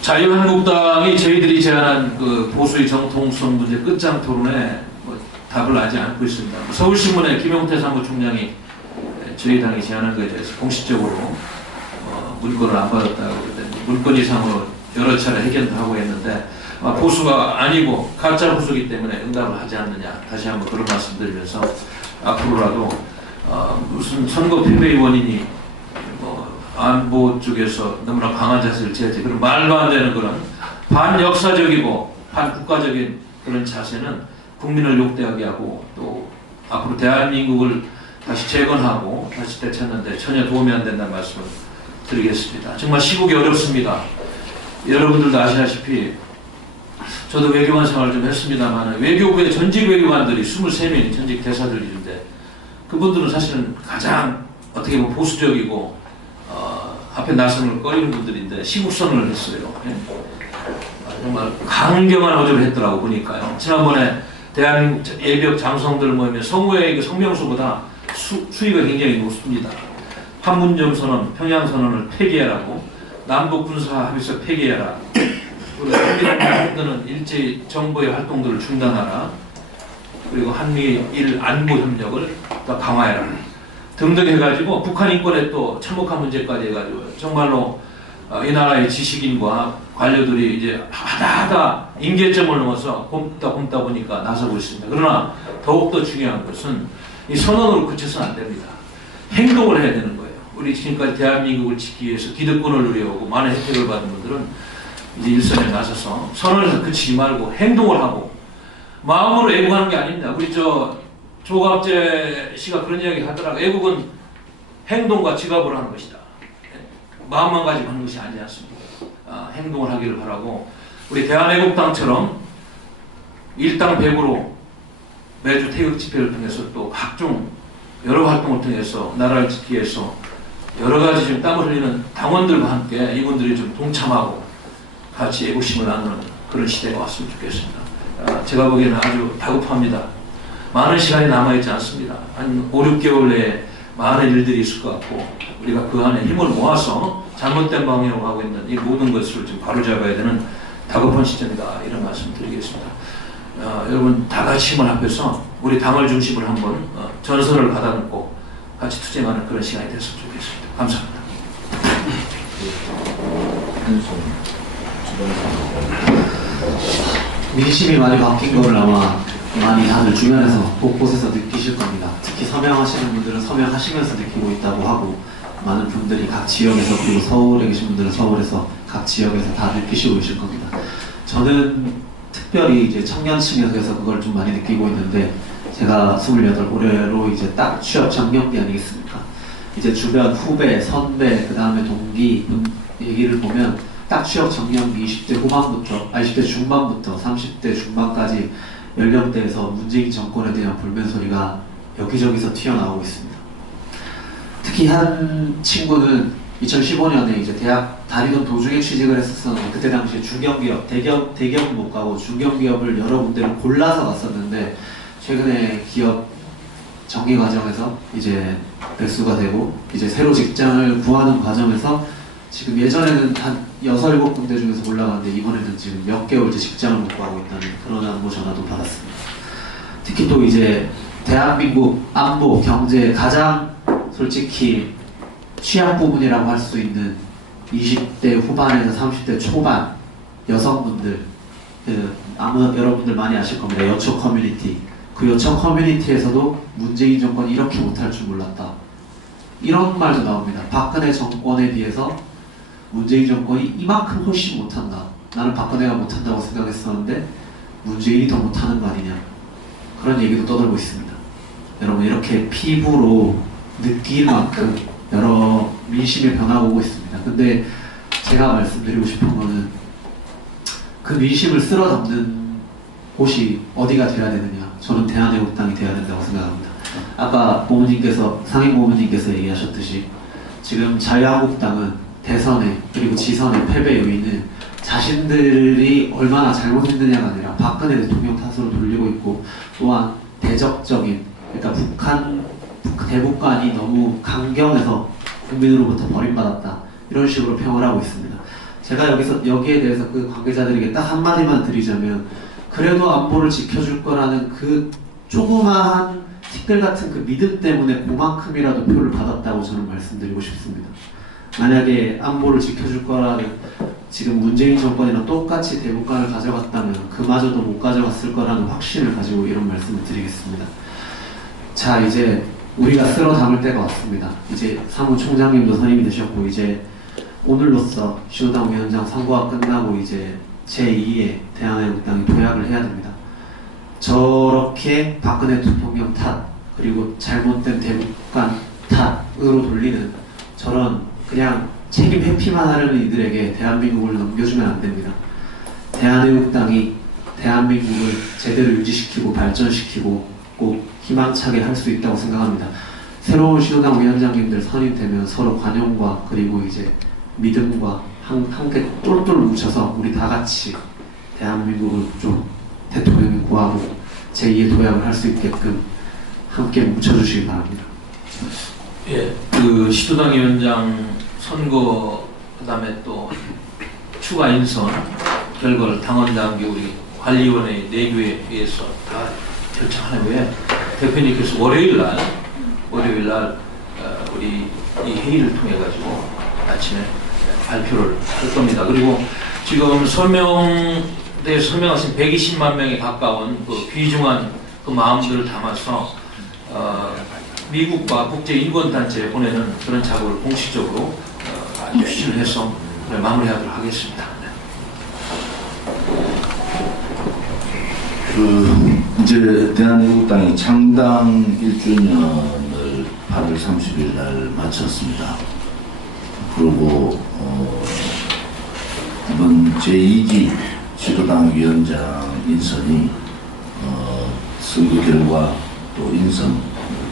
자유한국당이 저희들이 제안한 보수의 정통성 문제 끝장 토론에 답을 하지 않고 있습니다. 서울신문의 김용태 사무총장이 저희 당이 제안한 것에 대해서 공식적으로 문건을 안 받았다고 그러는데 문건 이상으로 여러 차례 해견도 하고 했는데 보수가 아니고 가짜 보수이기 때문에 응답을 하지 않느냐, 다시 한번 그런 말씀드리면서 앞으로라도 무슨 선거 패배의 원인이 안보 쪽에서 너무나 강한 자세를 취하지, 그런 말도 안 되는 그런 반역사적이고 반국가적인 그런 자세는 국민을 욕되하게 하고 또 앞으로 대한민국을 다시 재건하고 다시 되찾는데 전혀 도움이 안 된다는 말씀을 드리겠습니다. 정말 시국이 어렵습니다. 여러분들도 아시다시피 저도 외교관 생활을 좀 했습니다만 외교부의 전직 외교관들이 23명이 전직 대사들이는데 그분들은 사실은 가장 어떻게 보면 보수적이고 앞에 나선을 꺼리는 분들인데 시국선언을 했어요. 정말 강경한 어조를 했더라고 보니까요. 지난번에 대한민국 예비역 장성들 모이면 성우의 성명서보다 수위가 굉장히 높습니다. 판문점 선언, 평양 선언을 폐기하라고, 남북 군사 합의서 폐기하라, 그리고 한미는 일제히 정부의 활동들을 중단하라, 그리고 한미일 안보 협력을 더 강화해라 등등 해가지고 북한 인권에 또 참혹한 문제까지 해가지고 정말로 이 나라의 지식인과 관료들이 이제 하다 임계점을 넘어서 곰다 보니까 나서고 있습니다. 그러나 더욱더 중요한 것은 이 선언으로 그쳐서는 안 됩니다. 행동을 해야 되는 거예요. 우리 지금까지 대한민국을 지키기 위해서 기득권을 누려오고 많은 혜택을 받은 분들은 이제 일선에 나서서 선언에서 그치지 말고 행동을 하고 마음으로 애국하는 게 아닙니다. 우리 조갑재 씨가 그런 이야기 하더라고요. 애국은 행동과 지갑으로 하는 것이다. 마음만 가지고 하는 것이 아니지 않습니까? 행동을 하기를 바라고 우리 대한애국당처럼 일당 100으로 매주 태극 집회를 통해서 또 각종 여러 활동을 통해서 나라를 지키기 위해서 여러 가지 좀 땀을 흘리는 당원들과 함께 이분들이 좀 동참하고 같이 애국심을 나누는 그런 시대가 왔으면 좋겠습니다. 제가 보기에는 아주 다급합니다. 많은 시간이 남아있지 않습니다. 한 5, 6개월 내에 많은 일들이 있을 것 같고 우리가 그 안에 힘을 모아서 잘못된 방향으로 가고 있는 이 모든 것을 좀 바로잡아야 되는 다급한 시점이다 이런 말씀 드리겠습니다. 여러분 다 같이 힘을 합해서 우리 당을 중심으로 한번 전선을 가다듬고 같이 투쟁하는 그런 시간이 됐으면 좋겠습니다. 감사합니다. 민심이 많이 바뀐 걸 아마 많이 다들 주변에서 곳곳에서 느끼실 겁니다. 특히 서명하시는 분들은 서명하시면서 느끼고 있다고 하고 많은 분들이 각 지역에서 그리고 서울에 계신 분들은 서울에서 각 지역에서 다 느끼시고 계실 겁니다. 저는 특별히 이제 청년층에서 그걸 좀 많이 느끼고 있는데 제가 28 올해로 이제 딱 취업 정년기 아니겠습니까? 이제 주변 후배, 선배, 그 다음에 동기 얘기를 보면 딱 취업 정년기 20대 후반부터, 20대 중반부터 30대 중반까지 연령대에서 문재인 정권에 대한 불면 소리가 여기저기서 튀어나오고 있습니다. 특히 한 친구는 2015년에 이제 대학 다니던 도중에 취직을 했었는데 그때 당시에 중견기업, 대기업은 못 가고 중견기업을 여러 군데를 골라서 갔었는데 최근에 기업 정리 과정에서 이제 백수가 되고 이제 새로 직장을 구하는 과정에서 지금 예전에는 한 6, 7군데 중에서 올라갔는데 이번에는 지금 몇 개월째 직장을 못 구하고 있다는 그런 안보 전화도 받았습니다. 특히 또 이제 대한민국 안보, 경제 가장 솔직히 취약 부분이라고 할 수 있는 20대 후반에서 30대 초반 여성분들, 여러분들 많이 아실 겁니다. 여초 커뮤니티. 그 여초 커뮤니티에서도 문재인 정권이 이렇게 못할 줄 몰랐다. 이런 말도 나옵니다. 박근혜 정권에 비해서 문재인 정권이 이만큼 훨씬 못한다. 나는 박근혜가 못한다고 생각했었는데 문재인이 더 못하는 거 아니냐. 그런 얘기도 떠들고 있습니다. 여러분 이렇게 피부로 느낄 만큼 여러 민심의 변화가 오고 있습니다. 근데 제가 말씀드리고 싶은 거는 그 민심을 쓸어 담는 곳이 어디가 돼야 되느냐. 저는 대한애국당이 돼야 된다고 생각합니다. 아까 상임 고모님께서 얘기하셨듯이 지금 자유한국당은 대선에 그리고 지선의 패배 요인은 자신들이 얼마나 잘못했느냐가 아니라 박근혜 대통령 탓으로 돌리고 있고 또한 대적적인 그러니까 대북관이 너무 강경해서 국민으로부터 버림받았다 이런 식으로 평을 하고 있습니다. 제가 여기에 대해서 그 관계자들에게 딱 한마디만 드리자면 그래도 안보를 지켜줄 거라는 그 조그마한 티끌 같은 그 믿음 때문에 그만큼이라도 표를 받았다고 저는 말씀드리고 싶습니다. 만약에 안보를 지켜줄 거라는 지금 문재인 정권이랑 똑같이 대북관을 가져갔다면 그마저도 못 가져갔을 거라는 확신을 가지고 이런 말씀을 드리겠습니다. 자, 이제 우리가 쓸어 담을 때가 왔습니다. 이제 사무총장님도 선임이 되셨고 이제 오늘로써 신호당 위원장 선거가 끝나고 이제 제2의 대한애국당이 도약을 해야 됩니다. 저렇게 박근혜 대통령 탓 그리고 잘못된 대국간 탓으로 돌리는 저런 그냥 책임 회피만 하려는 이들에게 대한민국을 넘겨주면 안 됩니다. 대한애국당이 대한민국을 제대로 유지시키고 발전시키고 꼭 희망차게 할 수 있다고 생각합니다. 새로운 신호당 위원장님들 선임되면 서로 관용과 그리고 이제 믿음과 함께 똘똘 뭉쳐서 우리 다 같이 대한민국을 좀 대통령이 구하고 제2의 도약을 할 수 있게끔 함께 뭉쳐주시기 바랍니다. 예, 그 시도당 위원장 선거 그다음에 또 추가 인선 결과를 당원당규 우리 관리위원회 내규에 의해서 다 결정한 후에 대표님께서 월요일 날 우리 이 회의를 통해 가지고 아침에 발표를 할 겁니다. 그리고 지금 서명하신 120만 명에 가까운 그 귀중한 그 마음들을 담아서 미국과 국제 인권단체에 보내는 그런 작업을 공식적으로 추진을 해서 마무리하도록 하겠습니다. 이제 대한애국당이 창당 1주년을 8월 30일 날 마쳤습니다. 그리고 이번 제2기 시도당 위원장 인선이 선거 결과 또 인선을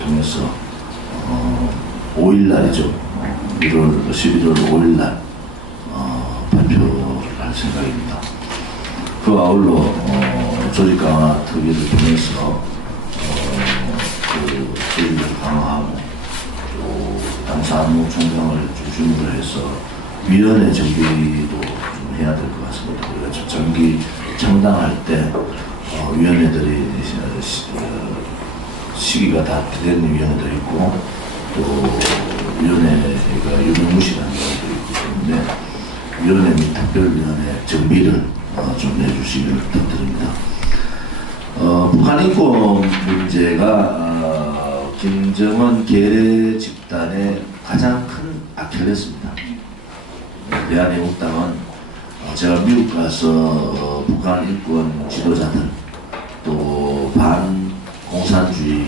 통해서 5일날이죠. 11월 5일날 발표할 생각입니다. 그 아울러 조직 강화 특위를 통해서 그 조직을 강화하고 또 당사무총장을 중심으로 해서 위원회 정비도 좀 해야 될 것 같습니다. 우리가 정기 창당할 때 위원회들이 시기가 다 된 위원회도 있고 또 위원회가 유명무실한 위원회도 있기 때문에 위원회 및 특별위원회 정비를 좀 내주시기를 부탁드립니다. 북한 인권 문제가 김정은 계례 집단의 가장 큰 아킬레스입니다. 대한애국당은 제가 미국 가서 북한 인권 지도자들 또 반공산주의의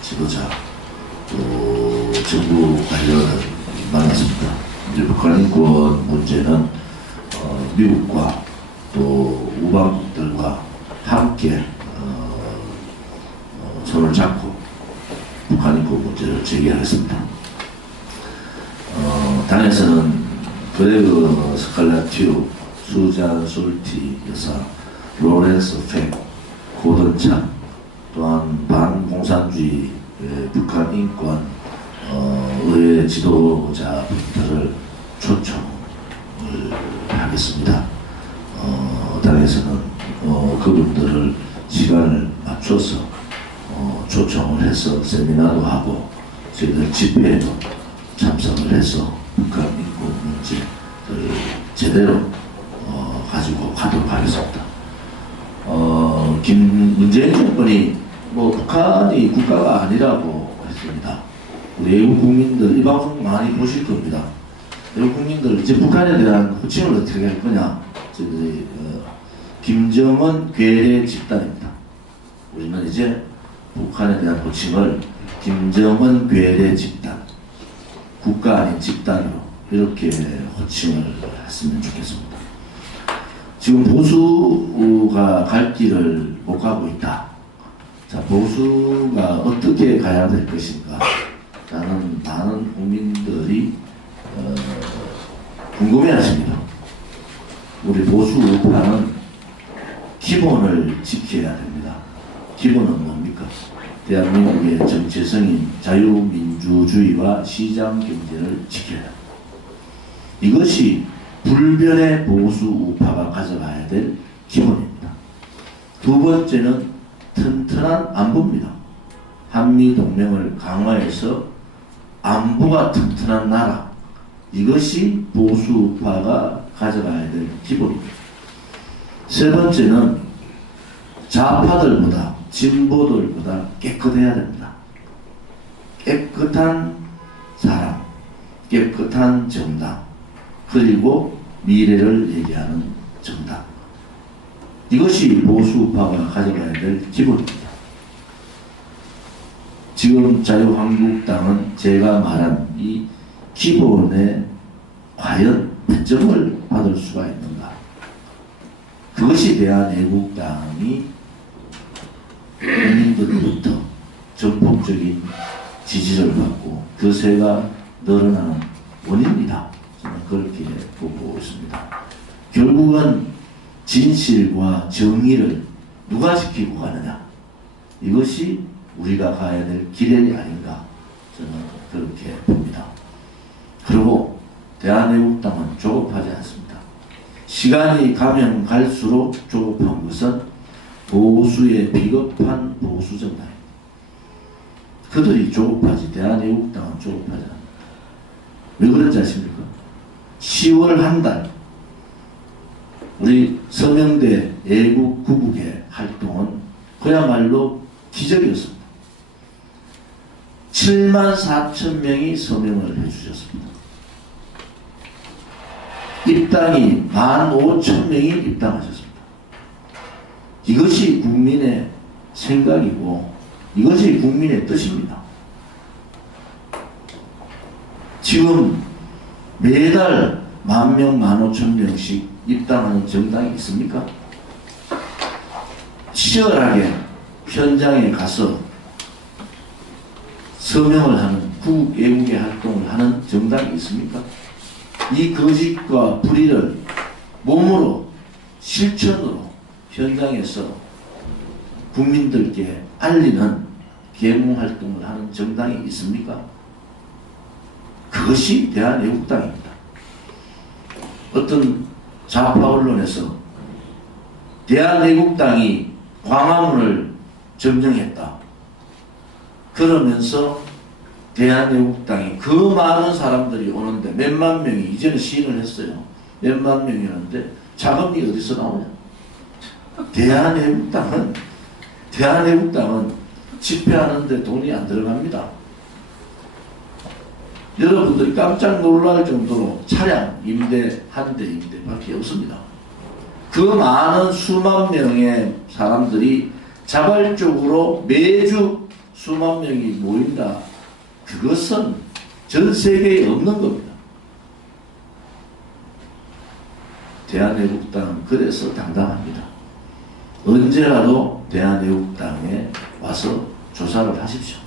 지도자 또 정부 관련을 만났습니다. 이제 북한 인권 문제는 미국과 또 우방국들과 함께 손을 잡고 북한 인권 문제를 제기하겠습니다. 당에서는 그레그 스칼라튜, 수잔 솔티 여사, 로렌스 팩, 고든 참, 또한 반공산주의 북한 인권 의회 지도자분들을 초청을 하겠습니다. 당에서는 그분들을 시간을 맞춰서 초청을 해서 세미나도 하고 저희들 집회에도 참석을 해서 북한 인권 문제를 제대로 가지고 가도록 하겠습니다. 문재인 정권이 북한이 국가가 아니라고 했습니다. 우리 외국 국민들 이 방송 많이 보실 겁니다. 외국 국민들 이제 북한에 대한 호칭을 어떻게 할 거냐? 저희들이 김정은 괴뢰 집단입니다. 우리는 이제 북한에 대한 호칭을 김정은 괴뢰 집단, 국가 아닌 집단으로 이렇게 호칭을 했으면 좋겠습니다. 지금 보수가 갈 길을 못 가고 있다. 자, 보수가 어떻게 가야 될 것인가? 라는 많은 국민들이 궁금해하십니다. 우리 보수 우파는 기본을 지켜야 됩니다. 기본은 뭡니까? 대한민국의 정체성인 자유민주주의와 시장경제를 지켜야 합니다. 이것이 불변의 보수 우파가 가져가야 될 기본입니다. 두 번째는 튼튼한 안보입니다. 한미동맹을 강화해서 안보가 튼튼한 나라, 이것이 보수 우파가 가져가야 될 기본입니다. 세 번째는 좌파들보다 진보들보다 깨끗해야 됩니다. 깨끗한 사람, 깨끗한 정당, 그리고 미래를 얘기하는 정당, 이것이 보수 우파가 가져가야 될 기본입니다. 지금 자유한국당은 제가 말한 이 기본에 과연 몇 점을 받을 수가 있는가? 그것이 대한애국당이 국민들로부터 전폭적인 지지를 받고 거세가 늘어나는 원인이다. 저는 그렇게 보고 있습니다. 결국은 진실과 정의를 누가 지키고 가느냐, 이것이 우리가 가야 될 길이 아닌가, 저는 그렇게 봅니다. 그리고 대한애국당은 조급하지 않습니다. 시간이 가면 갈수록 조급한 것은 보수의 비겁한 보수정당입니다. 그들이 조급하지 대한애국당은 조급하지 않습니다. 왜 그런지 아십니까? 10월 한 달 우리 서명대 애국구국의 활동은 그야말로 기적이었습니다. 74,000명이 서명을 해주셨습니다. 입당이 15,000명이 입당하셨습니다. 이것이 국민의 생각이고 이것이 국민의 뜻입니다. 지금 매달 10,000명, 15,000명씩 입당하는 정당이 있습니까? 치열하게 현장에 가서 서명을 하는 구국 애국의 활동을 하는 정당이 있습니까? 이 거짓과 불의를 몸으로 실천으로 현장에서 국민들께 알리는 계몽활동을 하는 정당이 있습니까? 그것이 대한애국당입니다. 어떤 좌파 언론에서 대한애국당이 광화문을 점령했다. 그러면서 대한애국당이 그 많은 사람들이 오는데 몇만 명이 이제는 시인을 했어요. 몇만 명이었는데 자금이 어디서 나오냐? 대한애국당은 집회하는데 돈이 안 들어갑니다. 여러분들이 깜짝 놀랄 정도로 차량 임대 한 대 임대밖에 없습니다. 그 많은 수만 명의 사람들이 자발적으로 매주 수만 명이 모인다. 그것은 전 세계에 없는 겁니다. 대한애국당은 그래서 당당합니다. 언제라도 대한애국당에 와서 조사를 하십시오.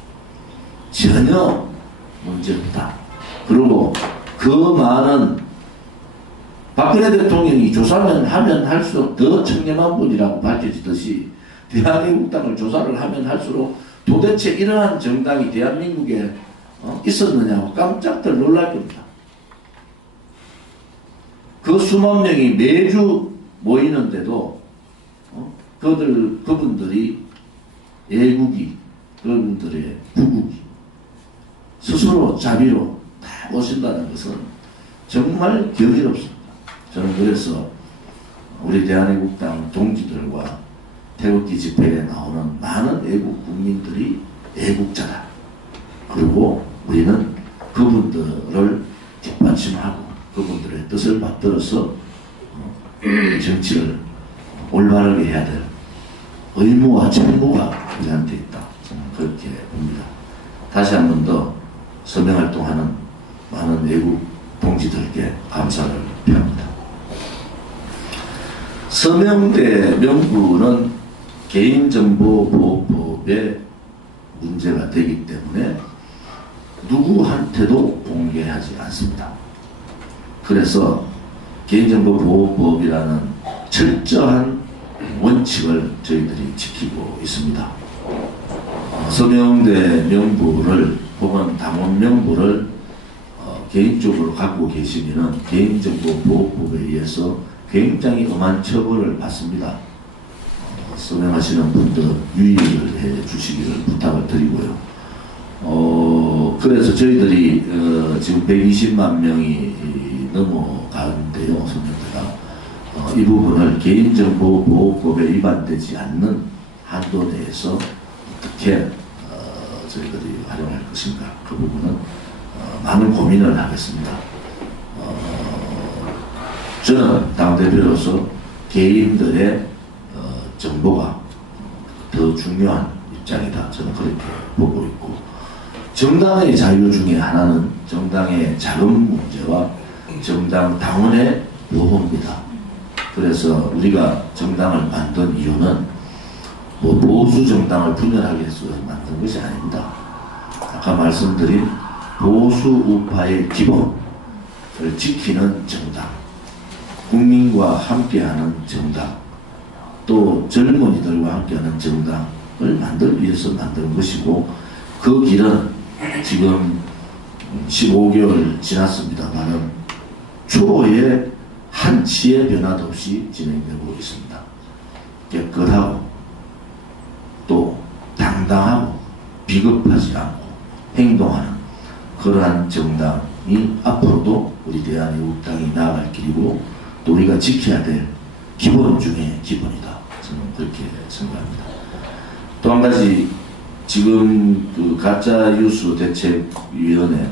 전혀 문제없다. 그리고 그 많은 박근혜 대통령이 조사를 하면 할수록 더 청렴한 분이라고 밝혀지듯이 대한애국당을 조사를 하면 할수록 도대체 이러한 정당이 대한민국에 있었느냐고 깜짝들 놀랄 겁니다. 그 수만 명이 매주 모이는데도 그분들이 애국이, 그분들의 구국이 스스로 자비로 다 오신다는 것은 정말 경이롭습니다. 저는 그래서 우리 대한애국당 동지들과 태극기 집회에 나오는 많은 애국 국민들이 애국자다. 그리고 우리는 그분들을 뒷받침하고 그분들의 뜻을 받들어서 정치를 올바르게 해야 될 의무와 책무가 우리한테 있다. 저는 그렇게 봅니다. 다시 한 번 더 서명활동하는 많은 애국 동지들께 감사를 표합니다. 서명대 명부는 개인정보보호법에 문제가 되기 때문에 누구한테도 공개하지 않습니다. 그래서 개인정보보호법이라는 철저한 원칙을 저희들이 지키고 있습니다. 서명대 명부를 혹은 당원 명부를 개인적으로 갖고 계시면 개인정보보호법에 의해서 굉장히 엄한 처벌을 받습니다. 서명하시는 분들 유의를 해 주시기를 부탁을 드리고요. 그래서 저희들이 지금 120만 명이 넘어가는데요. 서명대가 이 부분을 개인정보보호법에 위반되지 않는 한도 내에서 어떻게 저희들이 활용할 것인가, 그 부분은 많은 고민을 하겠습니다. 저는 당대표로서 개인들의 정보가 더 중요한 입장이다. 저는 그렇게 보고 있고, 정당의 자유 중에 하나는 정당의 자금 문제와 정당 당원의 보호입니다. 그래서 우리가 정당을 만든 이유는 뭐 보수 정당을 분열하기 위해서 만든 것이 아닙니다. 아까 말씀드린 보수 우파의 기본을 지키는 정당, 국민과 함께하는 정당, 또 젊은이들과 함께하는 정당을 만들기 위해서 만든 것이고, 그 길은 지금 15개월 지났습니다만 초로의 한치의 변화도 없이 진행되고 있습니다. 깨끗하고 또 당당하고 비겁하지 않고 행동하는 그러한 정당이 앞으로도 우리 대한애국당이 나아갈 길이고, 또 우리가 지켜야 될 기본 중에 기본이다. 저는 그렇게 생각합니다. 또 한 가지, 지금 그 가짜뉴스 대책위원회에서는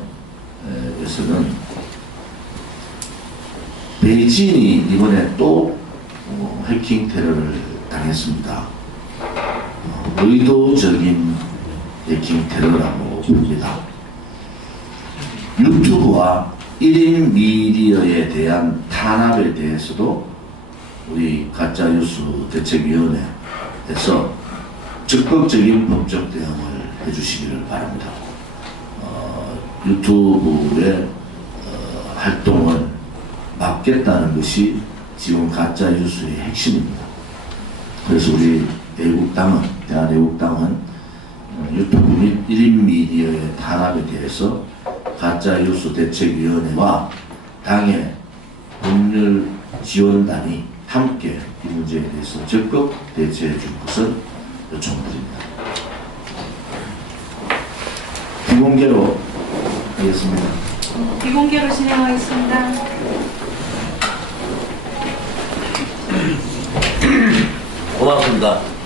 베이징이 이번에 또 해킹 테러를 당했습니다. 의도적인 해킹 테러라고 봅니다. 유튜브와 1인 미디어에 대한 탄압에 대해서도 우리 가짜뉴스 대책위원회에서 적극적인 법적 대응을 해주시기를 바랍니다. 유튜브의 활동을 막겠다는 것이 지금 가짜뉴스의 핵심입니다. 그래서 우리 애국당은, 대한애국당은 유튜브 및 1인 미디어의 탄압에 대해서 가짜뉴스 대책위원회와 당의 법률 지원단이 함께 이 문제에 대해서 적극 대처해 줄 것을 요청드립니다. 비공개로 하겠습니다. 비공개로 진행하겠습니다. 고맙습니다.